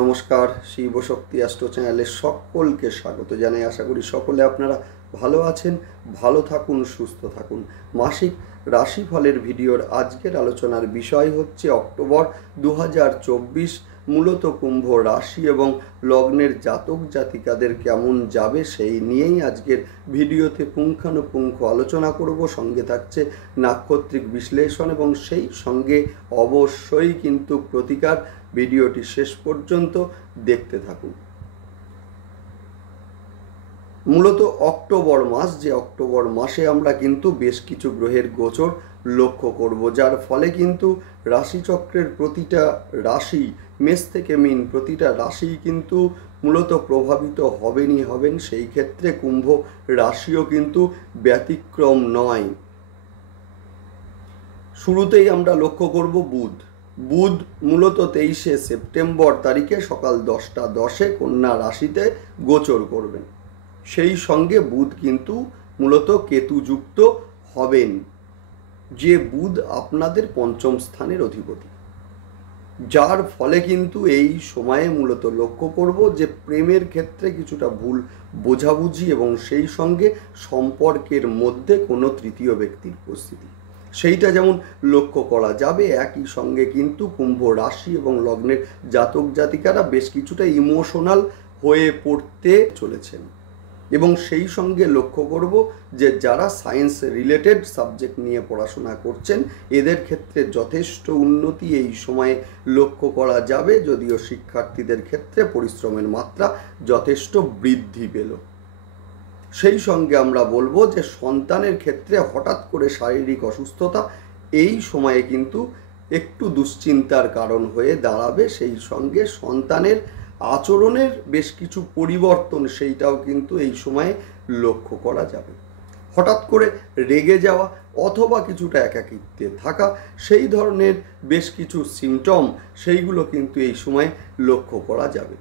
নমস্কার, শিবশক্তি অ্যাস্ট্রো চ্যানেলে সকলকে স্বাগত জানাই। আশা করি সকলে আপনারা ভালো আছেন, ভালো থাকুন, সুস্থ থাকুন। মাসিক রাশিফলের ভিডিওর আজকের আলোচনার বিষয় হচ্ছে অক্টোবর 2024 মূলত কুম্ভ রাশি এবং লগ্নের জাতক জাতিকাদের কেমন যাবে সেই নিয়েই আজকের ভিডিওতে পুঙ্খানুপুঙ্খ আলোচনা করব। সঙ্গে থাকছে নাক্ষত্রিক বিশ্লেষণ এবং সেই সঙ্গে অবশ্যই কিন্তু প্রতিকার। ভিডিওটি শেষ পর্যন্ত দেখতে থাকুন। মূলত অক্টোবর মাস, যে অক্টোবর মাসে আমরা কিন্তু বেশ কিছু গ্রহের গোচর লক্ষ্য করব, যার ফলে কিন্তু রাশিচক্রের প্রতিটা রাশি, মেষ থেকে মীন, প্রতিটা রাশি কিন্তু মূলত প্রভাবিত হবেন। সেই ক্ষেত্রে কুম্ভ রাশিও কিন্তু ব্যতিক্রম নয়। শুরুতেই আমরা লক্ষ্য করব বুধ মূলত 23শে সেপ্টেম্বর তারিখে সকাল 10টা 10-এ কন্যা রাশিতে গোচর করবেন। সেই সঙ্গে বুধ কিন্তু মূলত কেতুযুক্ত হবেন, যে বুধ আপনাদের পঞ্চম স্থানের অধিপতি, যার ফলে কিন্তু এই সময়ে মূলত লক্ষ্য করব যে প্রেমের ক্ষেত্রে কিছুটা ভুল বোঝাবুঝি এবং সেই সঙ্গে সম্পর্কের মধ্যে কোনো তৃতীয় ব্যক্তির উপস্থিতি, সেইটা যেমন লক্ষ্য করা যাবে। একই সঙ্গে কিন্তু কুম্ভ রাশি এবং লগ্নের জাতক জাতিকারা বেশ কিছুটা ইমোশনাল হয়ে পড়তে চলেছেন। এবং সেই সঙ্গে লক্ষ্য করব যে যারা সায়েন্স রিলেটেড সাবজেক্ট নিয়ে পড়াশোনা করছেন, এদের ক্ষেত্রে যথেষ্ট উন্নতি এই সময়ে লক্ষ্য করা যাবে, যদিও শিক্ষার্থীদের ক্ষেত্রে পরিশ্রমের মাত্রা যথেষ্ট বৃদ্ধি পেল। সেই সঙ্গে আমরা বলবো যে সন্তানের ক্ষেত্রে হঠাৎ করে শারীরিক অসুস্থতা এই সময়ে কিন্তু একটু দুশ্চিন্তার কারণ হয়ে দাঁড়াবে। সেই সঙ্গে সন্তানের আচরণের বেশ কিছু পরিবর্তন, সেইটাও কিন্তু এই সময়ে লক্ষ্য করা যাবে। হঠাৎ করে রেগে যাওয়া অথবা কিছুটা একাকিত্বে থাকা, সেই ধরনের বেশ কিছু সিমটম, সেইগুলো কিন্তু এই সময়ে লক্ষ্য করা যাবে।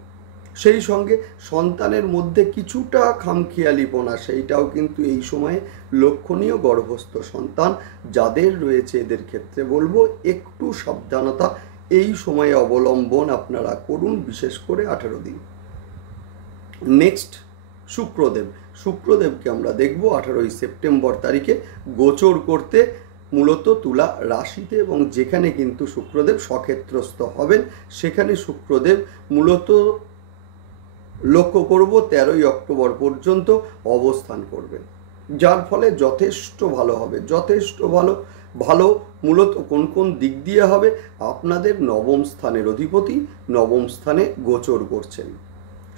সেই সঙ্গে সন্তানের মধ্যে কিছুটা খামখেয়ালিপনা, সেইটাও কিন্তু এই সময়ে লক্ষণীয়। গর্ভস্থ সন্তান যাদের রয়েছে এদের ক্ষেত্রে বলবো একটু সাবধানতা এই সময়ে অবলম্বন আপনারা করুন, বিশেষ করে 18 দিন। নেক্সট শুক্রদেবকে আমরা দেখব 18ই সেপ্টেম্বর তারিখে গোচর করতে মূলত তুলা রাশিতে, এবং যেখানে কিন্তু শুক্রদেব সক্ষেত্রস্থ হবেন সেখানে শুক্রদেব মূলত লক্ষ্য করব 13ই অক্টোবর পর্যন্ত অবস্থান করবেন, যার ফলে যথেষ্ট ভালো হবে। যথেষ্ট ভালো মূলত কোন দিক দিয়ে হবে? আপনাদের নবম স্থানের অধিপতি নবম স্থানে গোচর করছেন।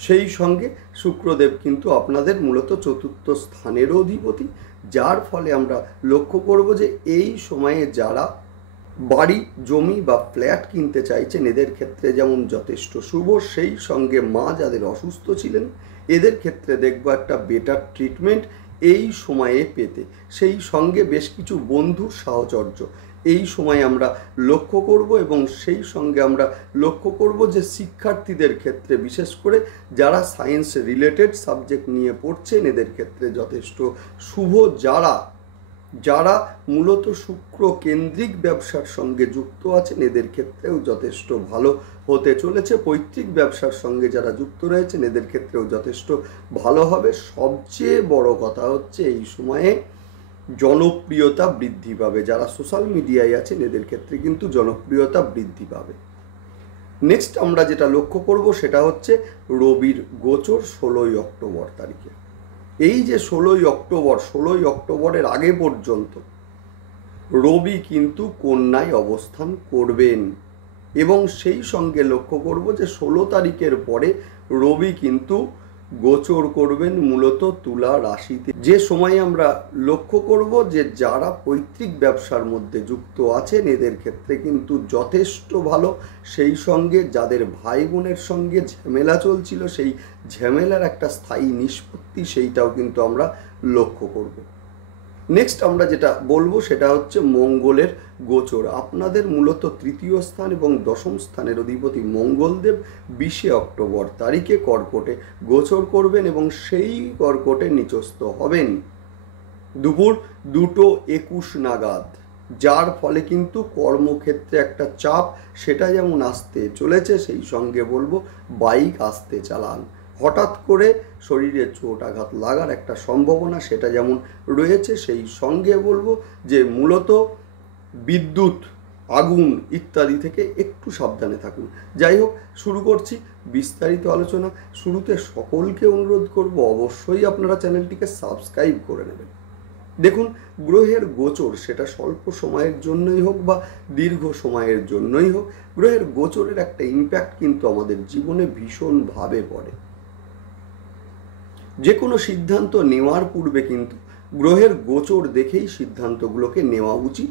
সেই সঙ্গে শুক্রদেব কিন্তু আপনাদের মূলত চতুর্থ স্থানেরও অধিপতি, যার ফলে আমরা লক্ষ্য করব যে এই সময়ে যারা বাড়ি, জমি বা ফ্ল্যাট কিনতে চাইছেন, এদের ক্ষেত্রে যেমন যথেষ্ট শুভ। সেই সঙ্গে মা যাদের অসুস্থ ছিলেন, এদের ক্ষেত্রে দেখব একটা বেটার ট্রিটমেন্ট এই সময়ে পেতে। সেই সঙ্গে বেশ কিছু বন্ধুর সাহচর্য এই সময় আমরা লক্ষ্য করব, এবং সেই সঙ্গে আমরা লক্ষ্য করব যে শিক্ষার্থীদের ক্ষেত্রে, বিশেষ করে যারা সায়েন্স রিলেটেড সাবজেক্ট নিয়ে পড়ছেন, এদের ক্ষেত্রে যথেষ্ট শুভ। যারা মূলত শুক্র কেন্দ্রিক ব্যবসার সঙ্গে যুক্ত আছেন, এদের ক্ষেত্রেও যথেষ্ট ভালো হতে চলেছে। পৈতৃক ব্যবসার সঙ্গে যারা যুক্ত রয়েছেন, এদের ক্ষেত্রেও যথেষ্ট ভালো হবে। সবচেয়ে বড় কথা হচ্ছে এই সময়ে জনপ্রিয়তা বৃদ্ধি পাবে। যারা সোশ্যাল মিডিয়ায় আছেন, এদের ক্ষেত্রে কিন্তু জনপ্রিয়তা বৃদ্ধি পাবে। নেক্সট আমরা যেটা লক্ষ্য করব সেটা হচ্ছে রবির গোচর 16ই অক্টোবর তারিখে। এই যে 16ই অক্টোবরের আগে পর্যন্ত রবি কিন্তু কন্যায় অবস্থান করবেন, এবং সেই সঙ্গে লক্ষ্য করব যে 16 তারিখের পরে রবি কিন্তু গোচর করবেন মূলত তুলা রাশিতে। যে সময় আমরা লক্ষ্য করব যে যারা পৈতৃক ব্যবসার মধ্যে যুক্ত আছেন, এদের ক্ষেত্রে কিন্তু যথেষ্ট ভালো। সেই সঙ্গে যাদের ভাই বোনের সঙ্গে ঝামেলা চলছিল, সেই ঝামেলার একটা স্থায়ী নিষ্পত্তি, সেইটাও কিন্তু আমরা লক্ষ্য করব। নেক্সট আমরা যেটা বলবো সেটা হচ্ছে মঙ্গলের গোচর। আপনাদের মূলত তৃতীয় স্থান এবং দশম স্থানের অধিপতি মঙ্গলদেব 20শে অক্টোবর তারিখে কর্কটে গোচর করবেন, এবং সেই কর্কটে নিচস্থ হবেন দুপুর 2:21 নাগাদ। যার ফলে কিন্তু কর্মক্ষেত্রে একটা চাপ সেটা যেমন আসতে চলেছে, সেই সঙ্গে বলবো বাইক আস্তে চালান। হঠাৎ করে শরীরে চোট আঘাত লাগার একটা সম্ভাবনা সেটা যেমন রয়েছে, সেই সঙ্গে বলবো যে মূলত বিদ্যুৎ, আগুন ইত্যাদি থেকে একটু সাবধানে থাকুন। যাই হোক, শুরু করছি বিস্তারিত আলোচনা। শুরুতে সকলকে অনুরোধ করব অবশ্যই আপনারা চ্যানেলটিকে সাবস্ক্রাইব করে নেবেন। দেখুন, গ্রহের গোচর সেটা স্বল্প সময়ের জন্যই হোক বা দীর্ঘ সময়ের জন্যই হোক, গ্রহের গোচরের একটা ইম্প্যাক্ট কিন্তু আমাদের জীবনে ভীষণভাবে পড়ে। যে কোনো সিদ্ধান্ত নেওয়ার পূর্বে কিন্তু গ্রহের গোচর দেখেই সিদ্ধান্তগুলোকে নেওয়া উচিত,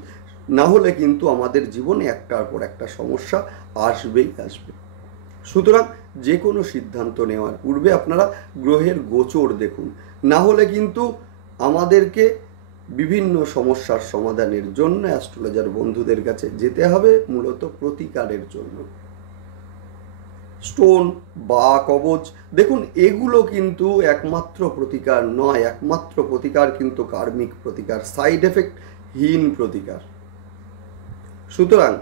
না হলে কিন্তু আমাদের জীবনে একটার পর একটা সমস্যা আসবেই আসবে। সুতরাং যে কোনো সিদ্ধান্ত নেওয়ার পূর্বে আপনারা গ্রহের গোচর দেখুন, না হলে কিন্তু আমাদেরকে বিভিন্ন সমস্যার সমাধানের জন্য অ্যাস্ট্রোলজার বন্ধুদের কাছে যেতে হবে, মূলত প্রতিকারের জন্য। স্টোন বা কবচ, দেখুন এগুলো কিন্তু একমাত্র প্রতিকার নয়, একমাত্র প্রতিকার কিন্তু কার্মিক প্রতিকার, সাইড এফেক্টহীন প্রতিকার। সুতরাং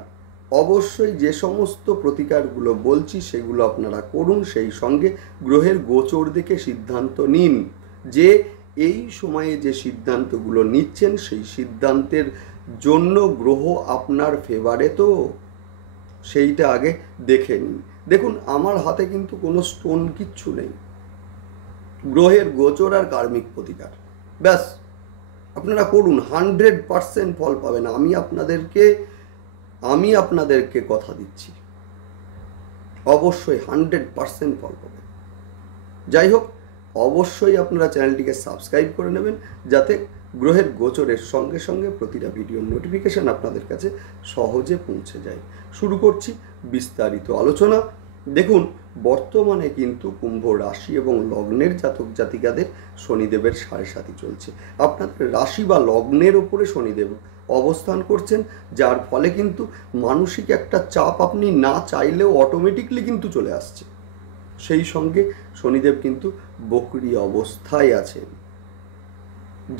অবশ্যই যে সমস্ত প্রতিকারগুলো বলছি সেগুলো আপনারা করুন, সেই সঙ্গে গ্রহের গোচর দেখে সিদ্ধান্ত নিন যে এই সময়ে যে সিদ্ধান্তগুলো নিচ্ছেন সেই সিদ্ধান্তের জন্য গ্রহ আপনার ফেভারে তো সেইটা আগে দেখে নিন। দেখুন, আমার হাতে কিন্তু কোনো স্টোন কিচ্ছু নেই, গ্রহের গোচর আর কার্মিক প্রতিকার, ব্যাস আপনারা করুন, 100% ফল পাবেন। আমি আপনাদেরকে কথা দিচ্ছি, অবশ্যই 100% ফল পাবেন। যাই হোক, অবশ্যই আপনারা চ্যানেলটিকে সাবস্ক্রাইব করে নেবেন, যাতে গ্রহের গোচরের সঙ্গে সঙ্গে প্রতিটা ভিডিওর নোটিফিকেশান আপনাদের কাছে সহজে পৌঁছে যায়। শুরু করছি বিস্তারিত আলোচনা। দেখুন, বর্তমানে কিন্তু কুম্ভ রাশি এবং লগ্নের জাতক জাতিকাদের শনিদেবের 7.5 চলছে। আপনাদের রাশি বা লগ্নের ওপরে শনিদেব অবস্থান করছেন, যার ফলে কিন্তু মানসিক একটা চাপ আপনি না চাইলেও অটোমেটিকলি কিন্তু চলে আসছে। সেই সঙ্গে শনিদেব কিন্তু বক্রী অবস্থায় আছেন,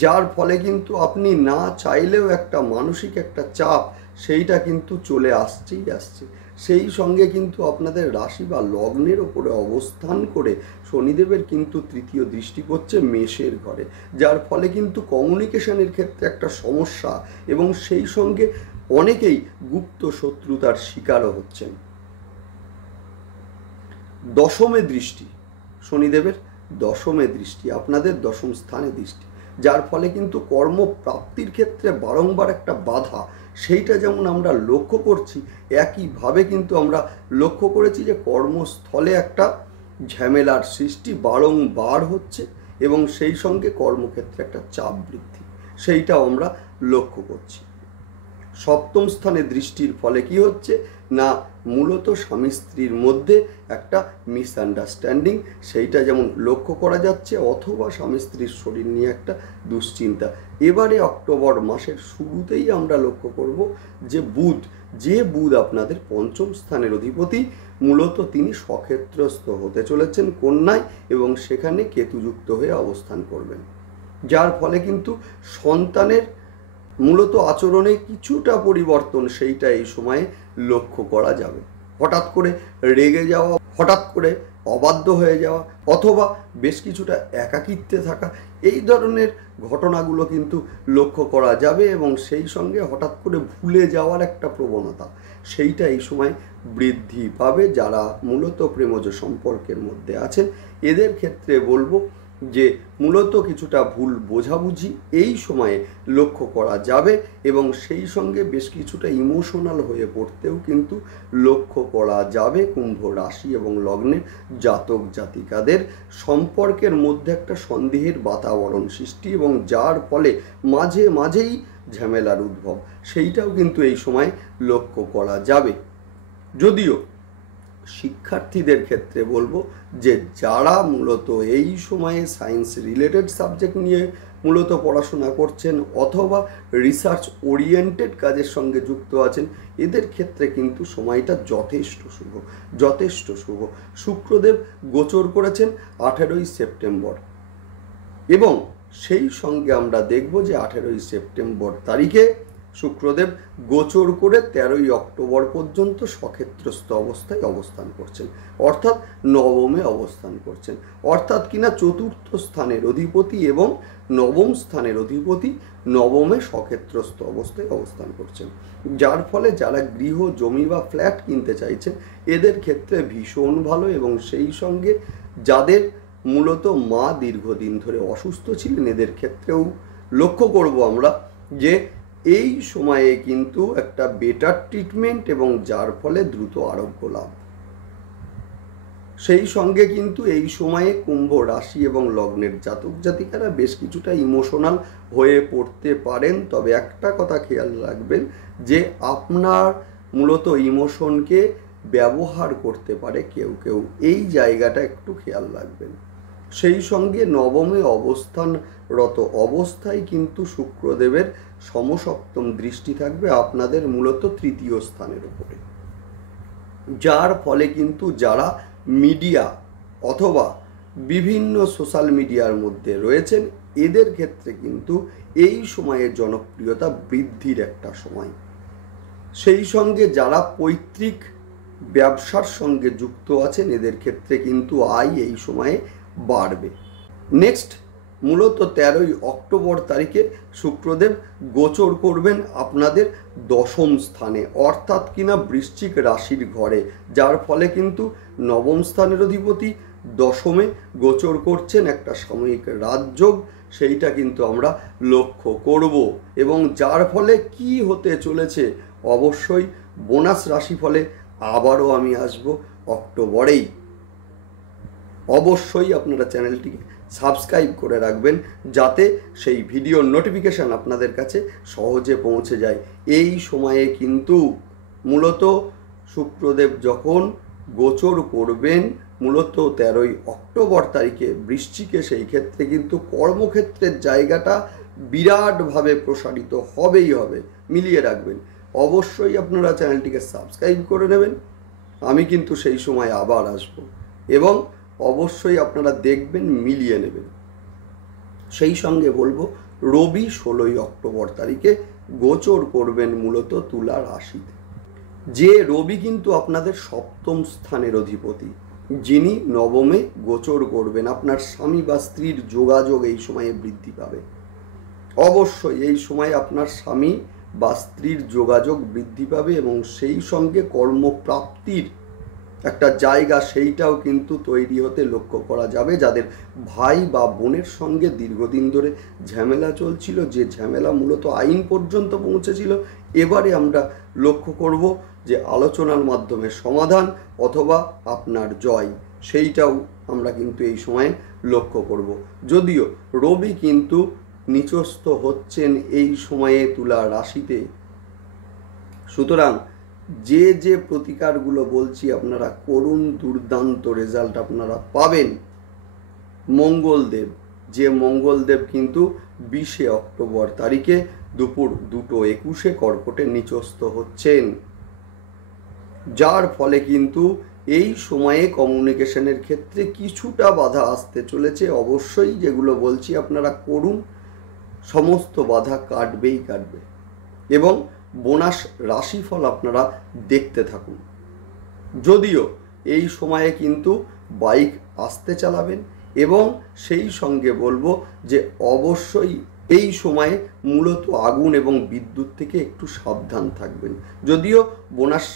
যার ফলে কিন্তু আপনি না চাইলেও একটা মানসিক একটা চাপ সেইটা কিন্তু চলে আসছে। সেই সঙ্গে কিন্তু আপনাদের রাশি বা লগ্নের ওপরে অবস্থান করে শনিদেবের কিন্তু তৃতীয় দৃষ্টি পড়ছে মেষের ঘরে, যার ফলে কিন্তু কমিউনিকেশনের ক্ষেত্রে একটা সমস্যা এবং সেই সঙ্গে অনেকেই গুপ্ত শত্রুতার শিকারও হচ্ছেন। দশমে দৃষ্টি, শনিদেবের দশমে দৃষ্টি, আপনাদের দশম স্থানে দৃষ্টি, যার ফলে কিন্তু কর্মপ্রাপ্তির ক্ষেত্রে বারংবার একটা বাধা সেইটা যেমন আমরা লক্ষ্য করছি, একইভাবে কিন্তু আমরা লক্ষ্য করেছি যে কর্মস্থলে একটা ঝামেলার সৃষ্টি বারংবার হচ্ছে এবং সেই সঙ্গে কর্মক্ষেত্রে একটা চাপ বৃদ্ধি সেইটাও আমরা লক্ষ্য করছি। সপ্তম স্থানে দৃষ্টির ফলে কি হচ্ছে না, মূলত স্বামী স্ত্রীর মধ্যে একটা মিসআন্ডারস্ট্যান্ডিং সেইটা যেমন লক্ষ্য করা যাচ্ছে, অথবা স্বামী স্ত্রীর শরীর নিয়ে একটা দুশ্চিন্তা। এবারে অক্টোবর মাসের শুরুতেই আমরা লক্ষ্য করব যে বুধ আপনাদের পঞ্চম স্থানের অধিপতি, মূলত তিনি স্বক্ষেত্রস্থ হতে চলেছেন কন্যায় এবং সেখানে কেতুযুক্ত হয়ে অবস্থান করবেন, যার ফলে কিন্তু সন্তানের মূলত আচরণে কিছুটা পরিবর্তন সেইটা এই সময়ে লক্ষ্য করা যাবে। হঠাৎ করে রেগে যাওয়া, হঠাৎ করে অবাধ্য হয়ে যাওয়া, অথবা বেশ কিছুটা একাকিত্বে থাকা, এই ধরনের ঘটনাগুলো কিন্তু লক্ষ্য করা যাবে এবং সেই সঙ্গে হঠাৎ করে ভুলে যাওয়ার একটা প্রবণতা সেইটা এই সময় বৃদ্ধি পাবে। যারা মূলত প্রেমজ সম্পর্কের মধ্যে আছেন এদের ক্ষেত্রে বলবো যে মূলত কিছুটা ভুল বোঝাবুঝি এই সময়ে লক্ষ্য করা যাবে এবং সেই সঙ্গে বেশ কিছুটা ইমোশনাল হয়ে পড়তেও কিন্তু লক্ষ্য করা যাবে। কুম্ভ রাশি এবং লগ্নের জাতক জাতিকাদের সম্পর্কের মধ্যে একটা সন্দেহের বাতাবরণ সৃষ্টি এবং যার ফলে মাঝে মাঝেই ঝামেলার উদ্ভব সেইটাও কিন্তু এই সময় লক্ষ্য করা যাবে। যদিও শিক্ষার্থীদের ক্ষেত্রে বলবো যে যারা মূলত এই সময়ে সায়েন্স রিলেটেড সাবজেক্ট নিয়ে মূলত পড়াশোনা করছেন অথবা রিসার্চ ওরিয়েন্টেড কাজের সঙ্গে যুক্ত আছেন, এদের ক্ষেত্রে কিন্তু সময়টা যথেষ্ট শুভ। শুক্রদেব গোচর করেছেন 18ই সেপ্টেম্বর এবং সেই সঙ্গে আমরা দেখব যে 18ই সেপ্টেম্বর তারিখে শুক্রদেব গোচর করে 13ই অক্টোবর পর্যন্ত সক্ষেত্রস্থ অবস্থায় অবস্থান করছেন, অর্থাৎ নবমে অবস্থান করছেন, অর্থাৎ কিনা চতুর্থ স্থানের অধিপতি এবং নবম স্থানের অধিপতি নবমে সক্ষেত্রস্থ অবস্থায় অবস্থান করছেন, যার ফলে যারা গৃহ জমি বা ফ্ল্যাট কিনতে চাইছেন এদের ক্ষেত্রে ভীষণ ভালো। এবং সেই সঙ্গে যাদের মূলত মা দীর্ঘদিন ধরে অসুস্থ ছিলেন এদের ক্ষেত্রেও লক্ষ্য করব আমরা যে এই সময়ে কিন্তু একটা বেটার ট্রিটমেন্ট এবং যার ফলে দ্রুত আরোগ্য লাভ। সেই সঙ্গে কিন্তু এই সময়ে কুম্ভ রাশি এবং লগ্নের জাতক জাতিকারা বেশ কিছুটা ইমোশনাল হয়ে পড়তে পারেন, তবে একটা কথা খেয়াল রাখবেন যে আপনার মূলত ইমোশনকে ব্যবহার করতে পারে কেউ কেউ, এই জায়গাটা একটু খেয়াল রাখবেন। সেই সঙ্গে নবমে অবস্থানরত অবস্থায় কিন্তু শুক্রদেবের সমসপ্তম দৃষ্টি থাকবে আপনাদের মূলত তৃতীয় স্থানের উপরে, যার ফলে কিন্তু যারা মিডিয়া অথবা বিভিন্ন সোশ্যাল মিডিয়ার মধ্যে রয়েছেন এদের ক্ষেত্রে কিন্তু এই সময়ের জনপ্রিয়তা বৃদ্ধির একটা সময়। সেই সঙ্গে যারা পৈতৃক ব্যবসার সঙ্গে যুক্ত আছেন এদের ক্ষেত্রে কিন্তু আয় এই সময়ে বাড়বে। নেক্সট মূলত 13ই অক্টোবর তারিখে শুক্রদেব গোচর করবেন আপনাদের দশম স্থানে, অর্থাৎ কিনা বৃশ্চিক রাশির ঘরে, যার ফলে কিন্তু নবম স্থানের অধিপতি দশমে গোচর করছেন, একটা সাময়িক রাজযোগ সেইটা কিন্তু আমরা লক্ষ্য করব। এবং যার ফলে কি হতে চলেছে অবশ্যই বোনাস রাশিফলে আবারও আমি আসব অক্টোবরেই। অবশ্যই আপনারা চ্যানেলটিকে সাবস্ক্রাইব করে রাখবেন যাতে সেই ভিডিওর নোটিফিকেশান আপনাদের কাছে সহজে পৌঁছে যায়। এই সময়ে কিন্তু মূলত শুক্রদেব যখন গোচর করবেন মূলত 13ই অক্টোবর তারিখে বৃশ্চিকে, সেই ক্ষেত্রে কিন্তু কর্মক্ষেত্রের জায়গাটা বিরাটভাবে প্রসারিত হবেই হবে, মিলিয়ে রাখবেন। অবশ্যই আপনারা চ্যানেলটিকে সাবস্ক্রাইব করে নেবেন, আমি কিন্তু সেই সময় আবার আসব এবং অবশ্যই আপনারা দেখবেন, মিলিয়ে নেবেন। সেই সঙ্গে বলবো রবি 16ই অক্টোবর তারিখে গোচর করবেন মূলত তুলা রাশিতে, যে রবি কিন্তু আপনাদের সপ্তম স্থানের অধিপতি, যিনি নবমে গোচর করবেন। আপনার স্বামী বা স্ত্রীর যোগাযোগ এই সময়ে বৃদ্ধি পাবে, অবশ্যই এই সময় আপনার স্বামী বা স্ত্রীর যোগাযোগ বৃদ্ধি পাবে এবং সেই সঙ্গে কর্মপ্রাপ্তির একটা জায়গা সেইটাও কিন্তু তৈরি হতে লক্ষ্য করা যাবে। যাদের ভাই বা বোনের সঙ্গে দীর্ঘদিন ধরে ঝামেলা চলছিল, যে ঝামেলা মূলত আইন পর্যন্ত পৌঁছেছিল, এবারে আমরা লক্ষ্য করব যে আলোচনার মাধ্যমে সমাধান অথবা আপনার জয়, সেইটাও আমরা কিন্তু এই সময়ে লক্ষ্য করব। যদিও রবি কিন্তু নিচস্থ হচ্ছেন এই সময়ে তুলা রাশিতে, সুতরাং যে যে প্রতিকারগুলো বলছি আপনারা করুন, দুর্দান্ত রেজাল্ট আপনারা পাবেন। মঙ্গলদেব, যে মঙ্গলদেব কিন্তু 20শে অক্টোবর তারিখে দুপুর 2:21 কর্কটে নিচস্থ হচ্ছেন, যার ফলে কিন্তু এই সময়ে কমিউনিকেশনের ক্ষেত্রে কিছুটা বাধা আসতে চলেছে। অবশ্যই যেগুলো বলছি আপনারা করুন, সমস্ত বাধা কাটবেই কাটবে। এবং বোনাস রাশিফল আপনারা দেখতে থাকুন। যদিও এই সময়ে কিন্তু বাইক আস্তে চালাবেন এবং সেই সঙ্গে বলবো যে অবশ্যই এই সময়ে মূলত আগুন এবং বিদ্যুৎ থেকে একটু সাবধান থাকবেন। যদিও বোনাস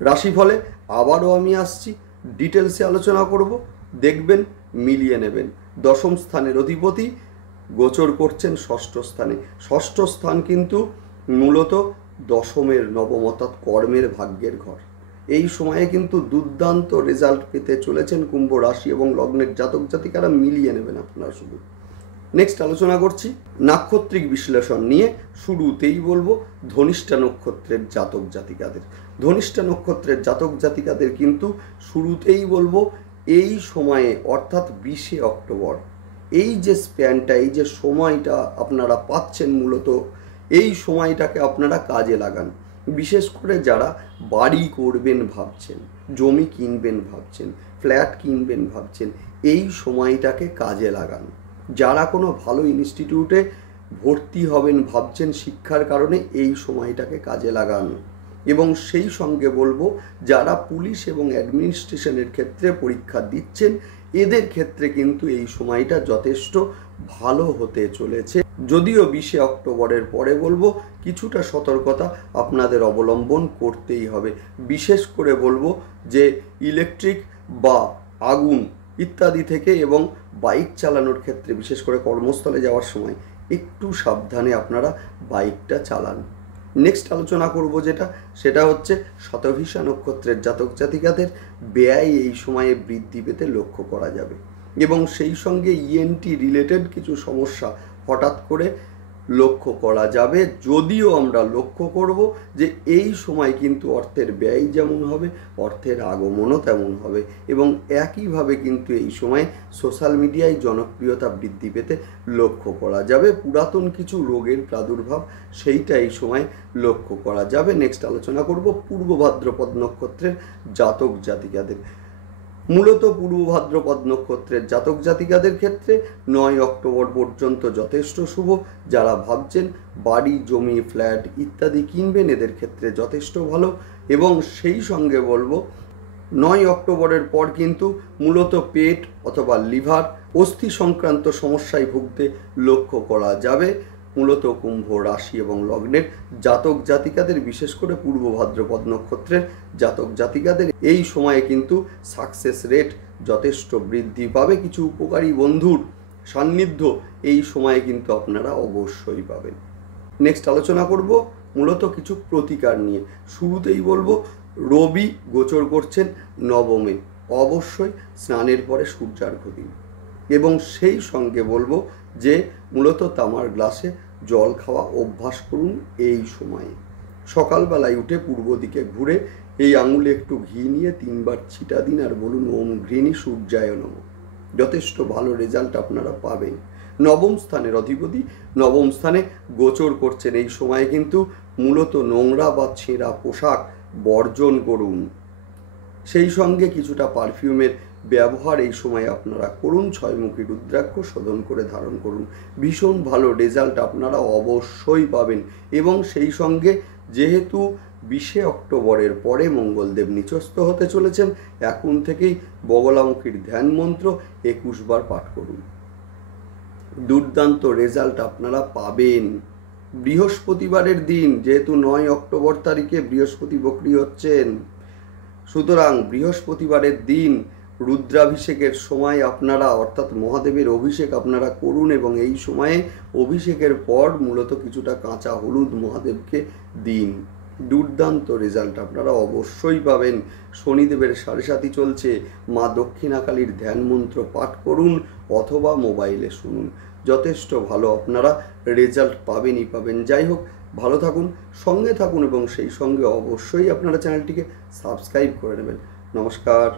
রাশিফলে আবারও আমি আসছি, ডিটেলসে আলোচনা করব, দেখবেন, মিলিয়ে নেবেন। দশম স্থানের অধিপতি গোচর করছেন ষষ্ঠ স্থানে। ষষ্ঠ স্থান কিন্তু মূলত দশমের নবম অর্থাৎ কর্মের ভাগ্যের ঘর। এই সময়ে কিন্তু দুর্দান্ত রেজাল্ট পেতে চলেছেন কুম্ভ রাশি এবং লগ্নের জাতক জাতিকারা, মিলিয়ে নেবেন আপনারা শুধু। নেক্সট আলোচনা করছি নাক্ষত্রিক বিশ্লেষণ নিয়ে। শুরুতেই বলবো ধনিষ্ঠা নক্ষত্রের জাতক জাতিকাদের। ধনিষ্ঠা নক্ষত্রের জাতক জাতিকাদের কিন্তু শুরুতেই বলবো এই সময়ে অর্থাৎ 20শে অক্টোবর, এই যে স্প্যানটা, এই যে সময়টা আপনারা পাচ্ছেন, মূলত এই সময়টাকে আপনারা কাজে লাগান। বিশেষ করে যারা বাড়ি করবেন ভাবছেন, জমি কিনবেন ভাবছেন, ফ্ল্যাট কিনবেন ভাবছেন, এই সময়টাকে কাজে লাগান। যারা কোনো ভালো ইনস্টিটিউটে ভর্তি হবেন ভাবছেন শিক্ষার কারণে, এই সময়টাকে কাজে লাগান। এবং সেই সঙ্গে বলবো যারা পুলিশ এবং অ্যাডমিনিস্ট্রেশনের ক্ষেত্রে পরীক্ষা দিচ্ছেন, এদের ক্ষেত্রে কিন্তু এই সময়টা যথেষ্ট ভালো হতে চলেছে। যদিও 20শে অক্টোবরের পরে বলবো কিছুটা সতর্কতা আপনাদের অবলম্বন করতেই হবে। বিশেষ করে বলবো যে ইলেকট্রিক বা আগুন ইত্যাদি থেকে এবং বাইক চালানোর ক্ষেত্রে, বিশেষ করে কর্মস্থলে যাওয়ার সময় একটু সাবধানে আপনারা বাইকটা চালান। নেক্সট আলোচনা করব সেটা হচ্ছে শতভিষা নক্ষত্রের জাতক জাতিকাদের ব্যয় এই সময়ে বৃদ্ধি পেতে লক্ষ্য করা যাবে এবং সেই সঙ্গে ইএনটি রিলেটেড কিছু সমস্যা হঠাৎ করে লক্ষ্য করা যাবে। যদিও আমরা লক্ষ্য করব যে এই সময় কিন্তু অর্থের ব্যয় যেমন হবে, অর্থের আগমনও তেমন হবে এবং একইভাবে কিন্তু এই সময় সোশ্যাল মিডিয়ায় জনপ্রিয়তা বৃদ্ধি পেতে লক্ষ্য করা যাবে। পুরাতন কিছু রোগের প্রাদুর্ভাব সেইটা এই সময় লক্ষ্য করা যাবে। নেক্সট আলোচনা করব পূর্ব ভাদ্রপদ নক্ষত্রের জাতক জাতিকাদের। মূলত পূর্ব ভাদ্রপদ নক্ষত্রের জাতক জাতিকাদের ক্ষেত্রে 9 অক্টোবর পর্যন্ত যথেষ্ট শুভ। যারা ভাবছেন বাড়ি, জমি, ফ্ল্যাট ইত্যাদি কিনবেন, এদের ক্ষেত্রে যথেষ্ট ভালো। এবং সেই সঙ্গে বলবো 9 অক্টোবরের পর কিন্তু মূলত পেট অথবা লিভার, অস্থি সংক্রান্ত সমস্যায় ভুগতে লক্ষ্য করা যাবে। মূলত কুম্ভ রাশি এবং লগ্নের জাতক জাতিকাদের, বিশেষ করে পূর্ব ভাদ্রপদ নক্ষত্রের জাতক জাতিকাদের এই সময়ে কিন্তু সাকসেস রেট যথেষ্ট বৃদ্ধি পাবে। কিছু উপকারী বন্ধুর সান্নিধ্য এই সময়ে কিন্তু আপনারা অবশ্যই পাবেন। নেক্সট আলোচনা করব মূলত কিছু প্রতিকার নিয়ে। শুরুতেই বলবো রবি গোচর করছেন নবমে, অবশ্যই স্নানের পরে সূর্যার্ঘ্য দিন এবং সেই সঙ্গে বলবো যে মূলত তামার গ্লাসে জল খাওয়া অভ্যাস করুন। এই সময়ে সকালবেলায় উঠে পূর্ব দিকে ঘুরে এই আঙুলে একটু ঘি নিয়ে 3 বার ছিটা দিন আর বলুন ওম ঘৃণী সূর্যায় নমঃ। যথেষ্ট ভালো রেজাল্ট আপনারা পাবেন। নবম স্থানের অধিপতি নবম স্থানে গোচর করছেন এই সময়ে কিন্তু মূলত নোংরা বা ছেঁড়া পোশাক বর্জন করুন। সেই সঙ্গে কিছুটা পারফিউমের ব্যবহার এই সময় আপনারা করুন। 6মুখী রুদ্রাক্ষ শোধন করে ধারণ করুন। ভীষণ ভালো রেজাল্ট আপনারা অবশ্যই পাবেন। এবং সেই সঙ্গে যেহেতু 20শে অক্টোবরের পরে মঙ্গলদেব নিচস্থ হতে চলেছেন, এখন থেকেই বগলামুখীর ধ্যান মন্ত্র 21 বার পাঠ করুন। দুর্দান্ত রেজাল্ট আপনারা পাবেন। বৃহস্পতিবারের দিন, যেহেতু 9 অক্টোবর তারিখে বৃহস্পতি বক্রী হচ্ছেন, সুতরাং বৃহস্পতিবারের দিন রুদ্রাভিষেকের সময় আপনারা, অর্থাৎ মহাদেবের অভিষেক আপনারা করুন এবং এই সময়ে অভিষেকের পর মূলত কিছুটা কাঁচা হলুদ মহাদেবকে দিন। দুর্দান্ত রেজাল্ট আপনারা অবশ্যই পাবেন। শনিদেবের সাড়ে চলছে, মা দক্ষিণাকালীর ধ্যান মন্ত্র পাঠ করুন অথবা মোবাইলে শুনুন। যথেষ্ট ভালো আপনারা রেজাল্ট পাবেনই পাবেন। যাই হোক, ভালো থাকুন, সঙ্গে থাকুন এবং সেই সঙ্গে অবশ্যই আপনারা চ্যানেলটিকে সাবস্ক্রাইব করে নেবেন। নমস্কার।